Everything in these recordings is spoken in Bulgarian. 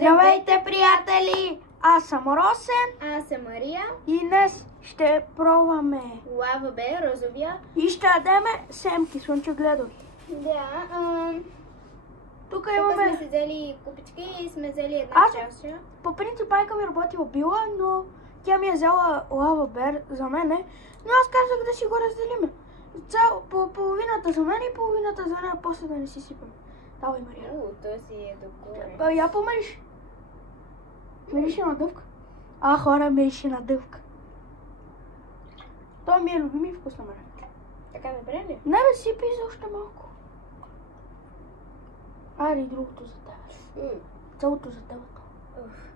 Здравейте, приятели! Аз съм Росен Аз съм Мария. и днес ще пробваме Лава бе, розовия. и ще ядеме семки слънчогледови. Да. Тук Тук имаме... сме си взели купички и сме взели една Аз- чаша. По принцип майка ми работи в Била, но тя ми е взела лава бер за мене, но аз казах да си го разделиме. По половината за мен и половината за нея, после да не си сипам. Давай, Мария. Той си е докоре. Я помириш. Мирише на дъвка. Хора, мирише на дъвка. Той ми е любим и вкус на мен. Така добре ли? Не бе, сипи за още малко. Айде и другото за теб. Цялото за теб. Уф.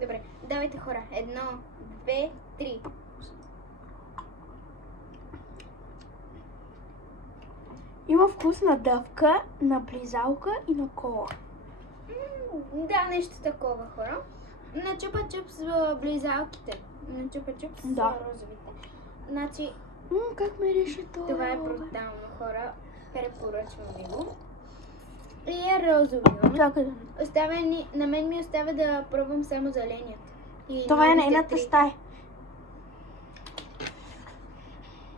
Добре, давайте хора. 1, 2, 3. Има вкус на дъвка, на близалка и на кола. Да, нещо такова, хора. На чупа-чупс с близалките. На чупа-чупс с Да. розовите. Значи, Как мирише това? това е брутално, хора. Препоръчвам ви го. И е розови. Чакай да... На мен ми оставя да пробвам само зеленият. И Това е новите нейната три. стая.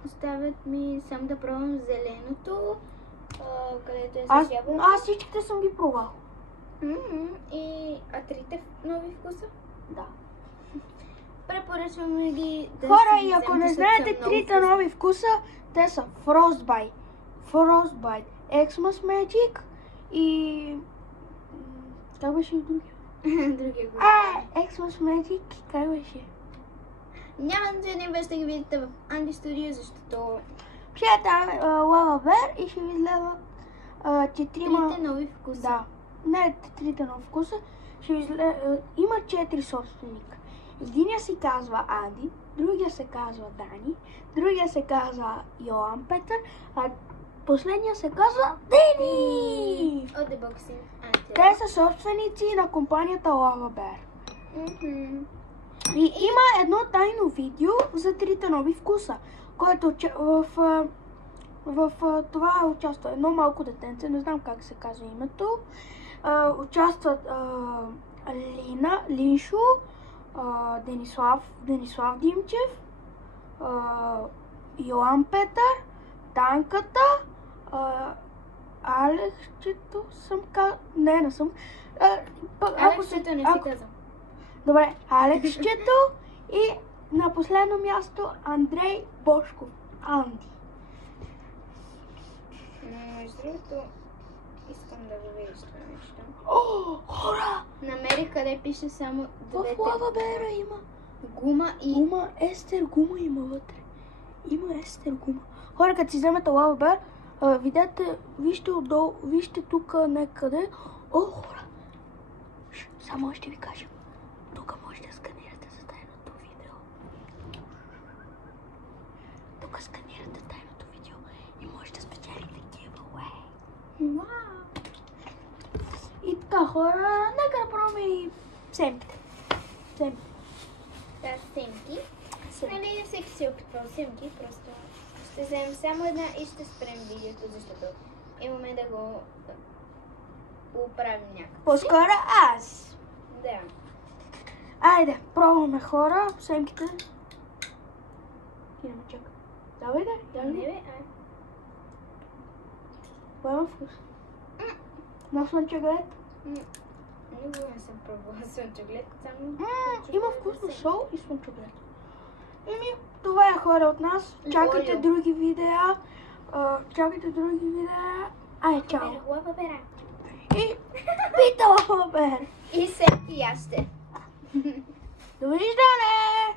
Оставят ми само да пробвам зеленото, където е Аз с ябълка. всичките съм ги пробвал. А трите нови вкуса? Да. Препоръчвам ви ги да Хора, си и ако вземете, не защото знаете са много трите вкусни. нови вкуса, те са Frostbite, Xmas Magic и... Как беше и другия? Другия го. Xmas Magic, как беше? Няма значение, без да ги видите в Анди Studio, защото Ще там лава бер и ще ви излезат четирима... трите нови вкуса. Да. Не трите нови вкуса. Ще ви има 4 собственика. Единия се казва Ади, другия се казва Дани, другия се казва Йоан Петър, а последния се казва Дени! От The Boxing Ante. Те са собственици на компанията Лава Бер. И има едно тайно видео за трите нови вкуса, което в това участва едно малко детенце, не знам как се казва името. Участват Лина, Линшо, Денислав Димчев, Йоан Петър, Танката, Алексчето съм казал... Не съм. Алексчето не си казал. Добре, Алексчето и на последно място Андрей Бошков. Анди. Между другото, искам да го видиш това нещо. Хора! Намерих къде пише само В лава бера има. гума и... Естер гума има вътре. Има естер гума. Хора, като си вземете лава бер, видете, вижте отдолу, вижте тук некъде. Хора! Само ще ви кажа. Тук може да сканирате за тайното видео. Тук сканирате тайното видео и може да спечелите giveaway. Вау! И така, хора, нека да пробваме и семките. Семки. Да, семки. Нали, всеки си опитвал семки, просто ще вземем само една и ще спрем видеото, защото имаме да го оправим някак. По-скоро аз. Да. Айде, пробваме, хора, семките. Ти не ме чака. Давай да, Не бе, Поема вкус. На слънчоглед. Никога не съм пробвала слънчоглед, само... Има вкусно сол и слънчоглед. Това е, хора, от нас. Чакайте Орио. други видеа. Айде, чао. Лава бера. И пита лава бер. И семки яще. Довиждане!